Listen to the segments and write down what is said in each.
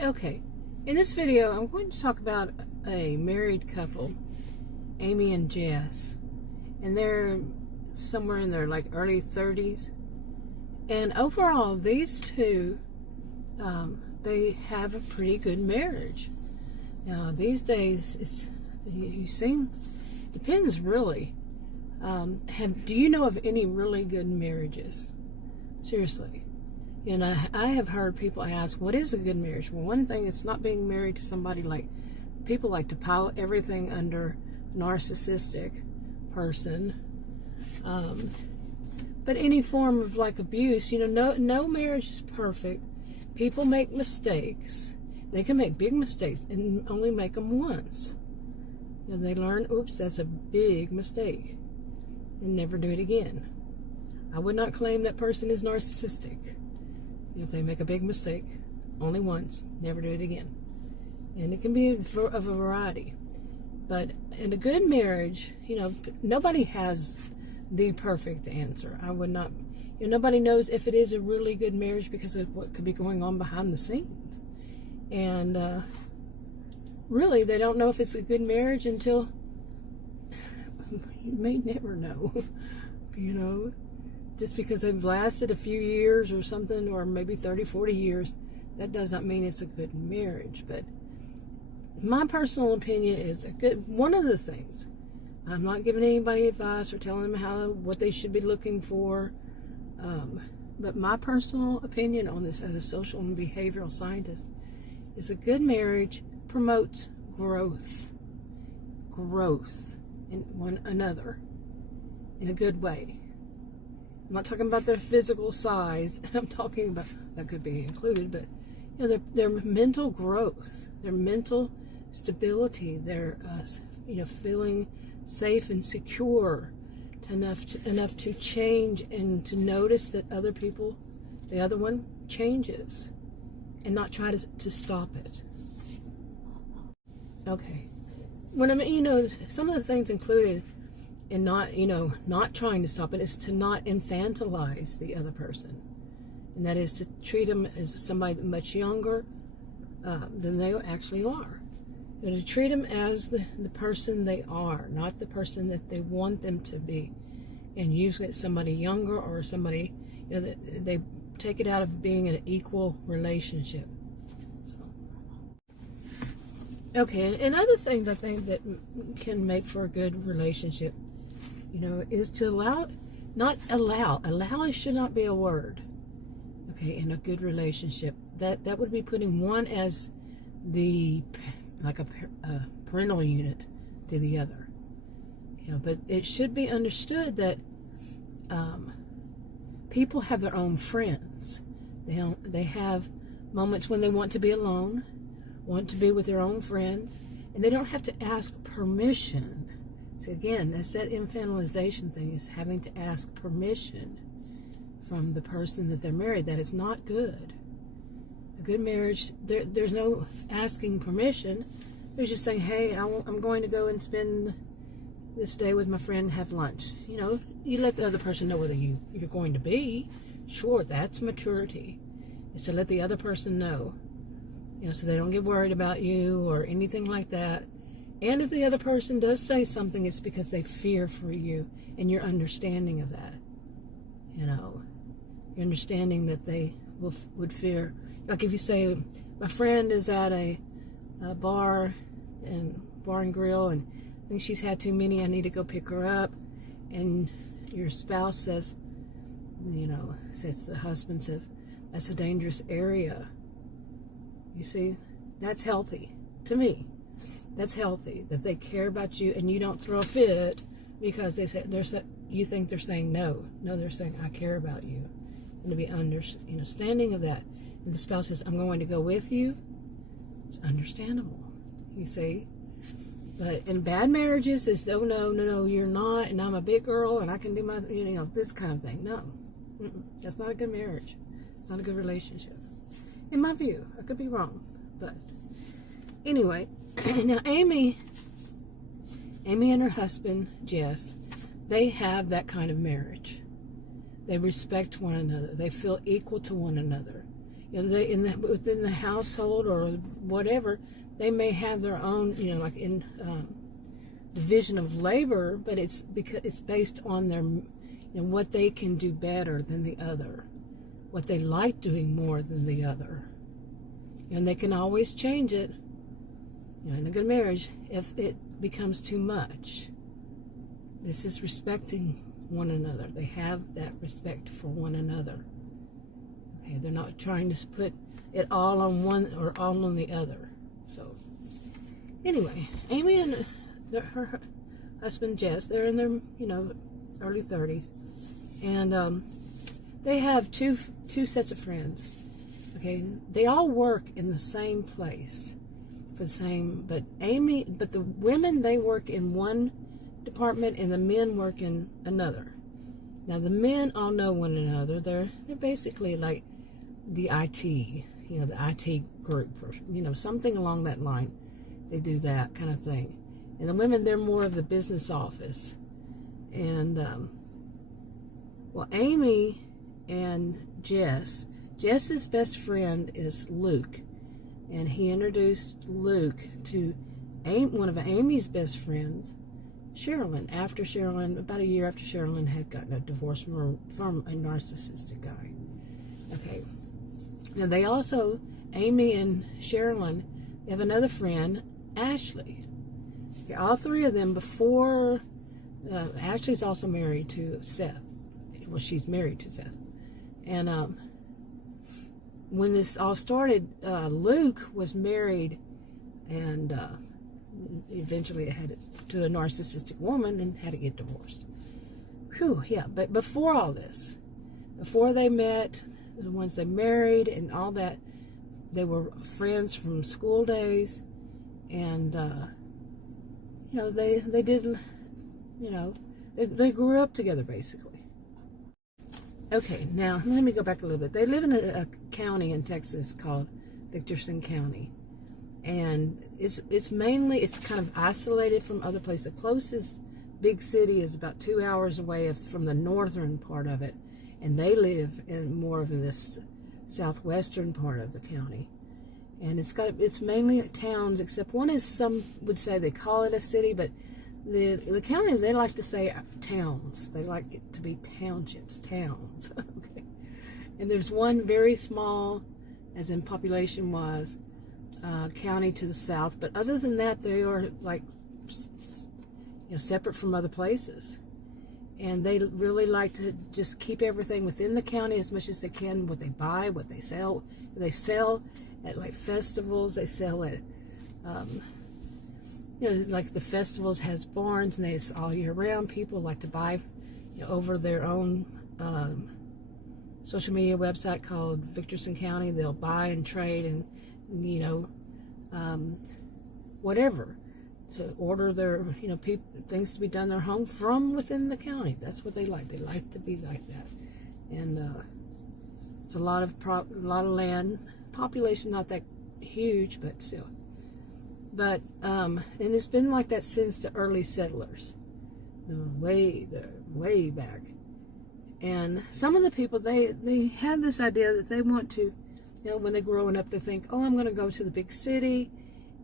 Okay, in this video, I'm going to talk about a married couple, Amy and Jess, and they're somewhere in their early 30s. And overall, these two, they have a pretty good marriage. Now, these days, depends really. Do you know of any really good marriages? Seriously. And I have heard people ask, what is a good marriage? Well, one thing, it's not being married to somebody people like to pile everything under narcissistic person. But any form of abuse, no marriage is perfect. People make mistakes. They can make big mistakes and only make them once. They learn, oops, that's a big mistake, and never do it again. I would not claim that person is narcissistic. If they make a big mistake, only once, never do it again. And it can be of a variety. But in a good marriage, nobody has the perfect answer. I would not, nobody knows if it is a really good marriage because of what could be going on behind the scenes. And really, they don't know if it's a good marriage until you may never know, Just because they've lasted a few years or something, or maybe 30, 40 years, that does not mean it's a good marriage. But my personal opinion is one of the things, I'm not giving anybody advice or telling them what they should be looking for, but my personal opinion on this as a social and behavioral scientist is a good marriage promotes growth in one another in a good way. I'm not talking about their physical size. I'm talking about, that could be included, but their mental growth, their mental stability, their feeling safe and secure enough to change and to notice that the other one changes, and not try to stop it. Okay, some of the things included in not trying to stop it is to not infantilize the other person. And that is to treat them as somebody much younger than they actually are. To treat them as the person they are, not the person that they want them to be. And usually it's somebody younger or somebody, that they take it out of being an equal relationship. Okay, and other things I think that can make for a good relationship, is to allow should not be a word, okay, in a good relationship. That would be putting one as a parental unit to the other. But it should be understood that people have their own friends. They have moments when they want to be alone, want to be with their own friends, and they don't have to ask permission. So again, that's that infantilization thing, is having to ask permission from the person that they're married. That is not good. A good marriage, there's no asking permission. There's just saying, hey, I'm going to go and spend this day with my friend and have lunch. You let the other person know whether you're going to be. Sure, that's maturity. Is to let the other person know, so they don't get worried about you or anything like that. And if the other person does say something, it's because they fear for you, and you're understanding of that. You're understanding that they would fear. Like if you say, my friend is at a bar and grill, and I think she's had too many, I need to go pick her up. And your spouse says, the husband says, that's a dangerous area. You see, that's healthy to me. That's healthy, that they care about you, and you don't throw a fit because you think they're saying no. No, they're saying, I care about you. And to be understanding of that. And the spouse says, I'm going to go with you. It's understandable, you see. But in bad marriages, it's no, you're not, and I'm a big girl, and I can do my, this kind of thing. No, that's not a good marriage. It's not a good relationship. In my view, I could be wrong, but anyway. Now, Amy and her husband, Jess, they have that kind of marriage. They respect one another. They feel equal to one another. You know, within the household or whatever, they may have their own, you know, like in division of labor, but it's because it's based on their, you know, what they can do better than the other, what they like doing more than the other, and they can always change it, you know, in a good marriage if it becomes too much. This is respecting one another. They have that respect for one another. Okay, they're not trying to put it all on one or all on the other. So anyway, Amy and her husband Jess, they're in their, you know, early 30s, and they have two sets of friends. Okay, they all work in the same place for the same, but the women, they work in one department and the men work in another. Now the men all know one another. They're basically like the IT, you know, the IT group, or, you know, something along that line. They do that kind of thing. And the women, they're more of the business office. And well, Amy and Jess's best friend is Luke, and he introduced Luke to one of Amy's best friends, Sherilyn, after Sherilyn, about a year after Sherilyn had gotten a divorce from a narcissistic guy. Okay. Now they also, Amy and Sherilyn, they have another friend, Ashley. Okay, all three of them before, Ashley's also married to Seth. Well, she's married to Seth. And when this all started, Luke was married and eventually had to a narcissistic woman and had to get divorced. Whew, yeah, but before all this, before they met, the ones they married and all that, they were friends from school days, and you know, they did, you know, they grew up together basically. Okay, now let me go back a little bit. They live in a county in Texas called Victorson County, and it's mainly, it's kind of isolated from other places. The closest big city is about 2 hours away from the northern part of it, and they live in more of this southwestern part of the county. And it's mainly towns, except one is, some would say they call it a city, but the county, they like to say towns. They like it to be townships, towns. Okay. And there's one very small, as in population wise, county to the south, but other than that, they are like, you know, separate from other places. And they really like to just keep everything within the county as much as they can. What they buy, what they sell. They sell at like festivals. They sell at, you know, like the festivals has barns, and it's all year round. People like to buy, you know, over their own social media website called Victorson County. They'll buy and trade and, you know, whatever, to order their, you know, things to be done in their home from within the county. That's what they like. They like to be like that. And it's a lot of land. Population not that huge, but still. But and it's been like that since the early settlers, way back. And some of the people, they have this idea that they want to, you know, when they're growing up, they think, oh, I'm going to go to the big city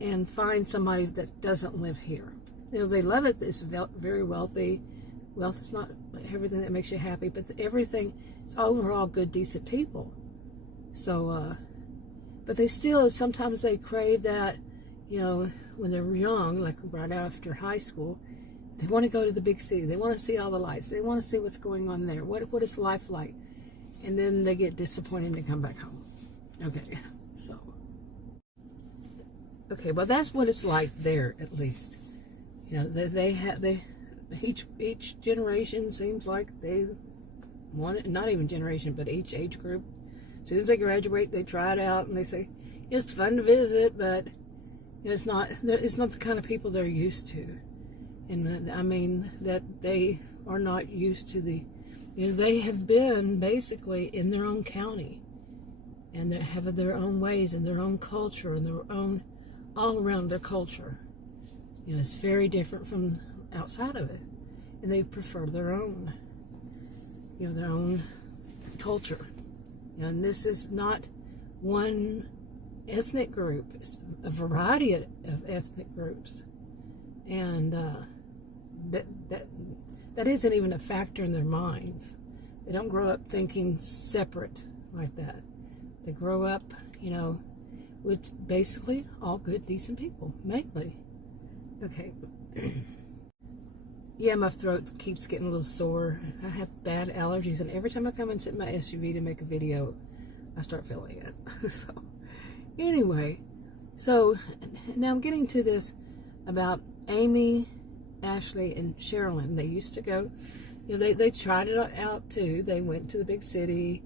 and find somebody that doesn't live here. You know, they love it. It's very wealthy. Wealth is not everything that makes you happy, but everything, it's overall good, decent people. So, but they still, sometimes they crave that, you know, when they're young, like right after high school, they want to go to the big city. They want to see all the lights. They want to see what's going on there. What is life like? And then they get disappointed and they come back home. Okay, so. Okay, well, that's what it's like there, at least. You know, each generation seems like they want it, not even generation, but each age group. As soon as they graduate, they try it out and they say, it's fun to visit, but it's not the kind of people they're used to. And I mean, that they are not used to the, you know, they have been basically in their own county, and they have their own ways and their own culture and their own, all around their culture. You know, it's very different from outside of it, and they prefer their own, you know, their own culture. And this is not one ethnic group. It's a variety of ethnic groups. And that isn't even a factor in their minds. They don't grow up thinking separate like that. They grow up, you know, with basically all good, decent people, mainly. Okay. Yeah, my throat keeps getting a little sore. I have bad allergies, and every time I come and sit in my SUV to make a video, I start feeling it. So, anyway, so now I'm getting to this about Amy, Ashley, and Sherilyn. They used to go, you know, they tried it out too. They went to the big city,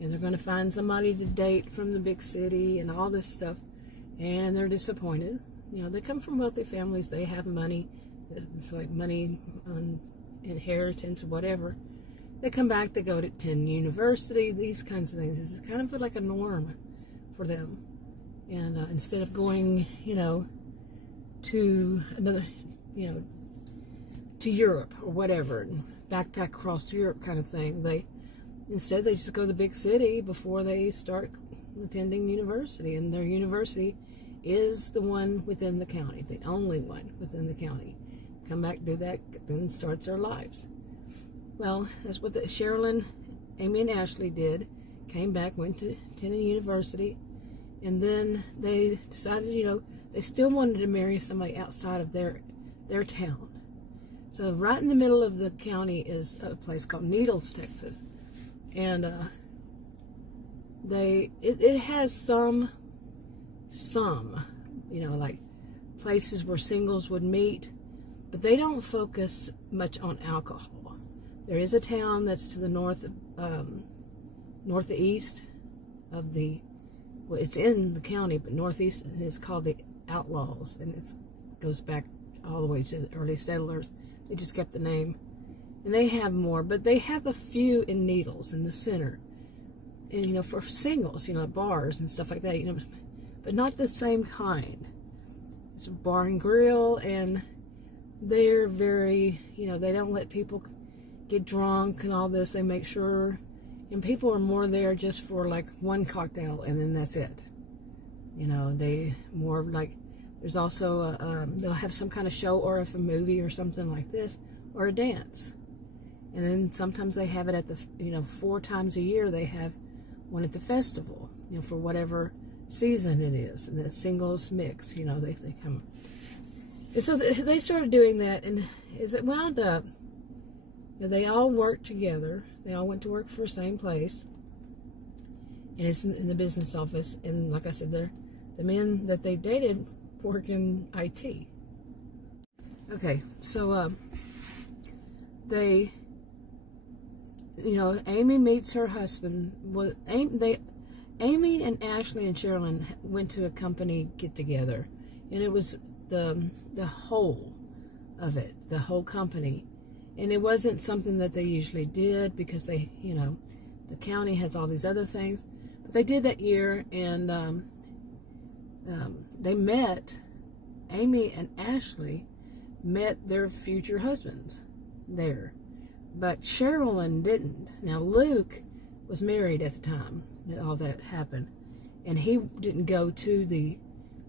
and they're going to find somebody to date from the big city and all this stuff, and they're disappointed. You know, they come from wealthy families. They have money. It's like money on inheritance or whatever. They come back, they go to attend university, these kinds of things. It's kind of like a norm for them. And instead of going, you know, to another, you know, to Europe or whatever, and backpack across Europe kind of thing, instead they just go to the big city before they start attending university. And their university is the one within the county, the only one within the county. Come back, do that, then start their lives. Well, that's what Sherilyn, Amy, and Ashley did. Came back, went to attend university, and then they decided, you know, they still wanted to marry somebody outside of their town. So right in the middle of the county is a place called Needles, Texas, and it has some, you know, like places where singles would meet. But they don't focus much on alcohol. There is a town that's to the northeast of well, it's in the county, but northeast, and it's called the Outlaws, and it goes back all the way to the early settlers. They just kept the name. And they have more, but they have a few in Needles, in the center. And, you know, for singles, you know, bars and stuff like that, you know, but not the same kind. It's a bar and grill, and they're very, you know, they don't let people get drunk and all this. They make sure, and people are more there just for like one cocktail and then that's it. You know, they more like, there's also they'll have some kind of show, or if a movie or something like this, or a dance. And then sometimes they have it at the, you know, 4 times a year they have one at the festival, you know, for whatever season it is. And the singles mix, you know, they come. And so they started doing that, and as it wound up, you know, they all worked together. They all went to work for the same place, and it's in the business office. And like I said, the men that they dated work in IT. Okay, so they, you know, Amy meets her husband. Well, Amy and Ashley and Sherilyn went to a company get together, and it was the whole of it, the whole company. And it wasn't something that they usually did because they, you know, the county has all these other things. But they did that year, and they met, Amy and Ashley met their future husbands there. But Sherilyn didn't. Now, Luke was married at the time that all that happened, and he didn't go to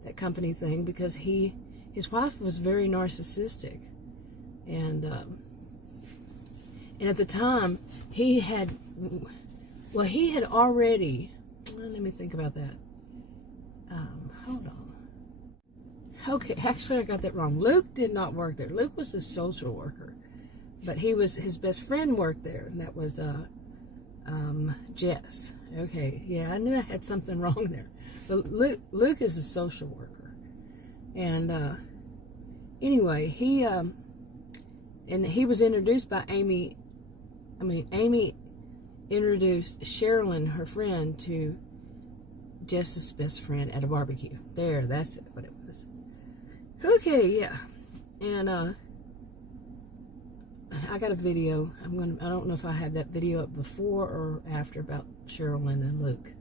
that company thing because his wife was very narcissistic, and at the time he had already, well, let me think about that. Hold on. Okay, actually I got that wrong. Luke did not work there. Luke was a social worker, but his best friend worked there, and that was Jess. Okay, yeah, I knew I had something wrong there. But Luke is a social worker, and anyway, he was introduced by Amy. Amy introduced Sherilyn, her friend, to Jess's best friend at a barbecue. There, that's it, what it was. Okay, yeah, and I got a video. I don't know if I had that video up before or after about Sherilyn and Luke,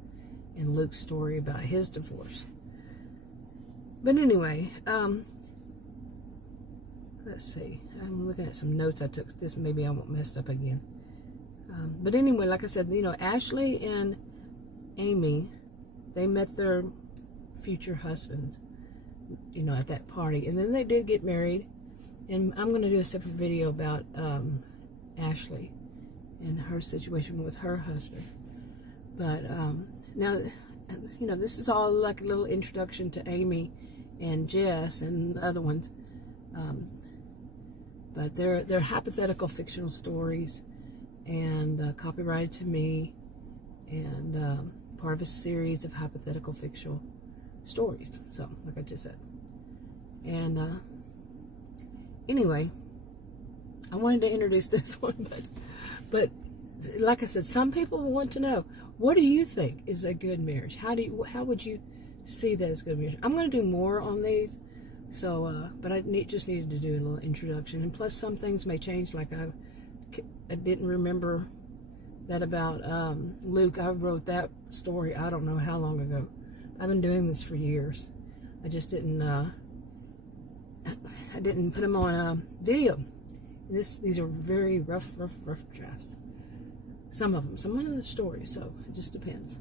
and Luke's story about his divorce. But anyway, let's see. I'm looking at some notes I took. This maybe I won't mess up again. But anyway, like I said, you know, Ashley and Amy, they met their future husbands, you know, at that party. And then they did get married. And I'm going to do a separate video about Ashley and her situation with her husband. But now, you know, this is all like a little introduction to Amy and Jess and the other ones. But they're hypothetical fictional stories, and copyrighted to me, and part of a series of hypothetical fictional stories. So, like I just said. And anyway, I wanted to introduce this one, but like I said, some people want to know, what do you think is a good marriage? How would you see that as good marriage? I'm going to do more on these, so but I just needed to do a little introduction, and plus some things may change. Like I didn't remember that about Luke. I wrote that story I don't know how long ago. I've been doing this for years. I just didn't I didn't put them on video. These are very rough drafts. Some of the stories, so it just depends.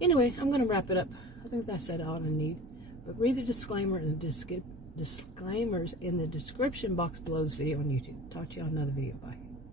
Anyway, I'm going to wrap it up. I think that's all I need. But read the disclaimer and the disclaimers in the description box below this video on YouTube. Talk to you on another video. Bye.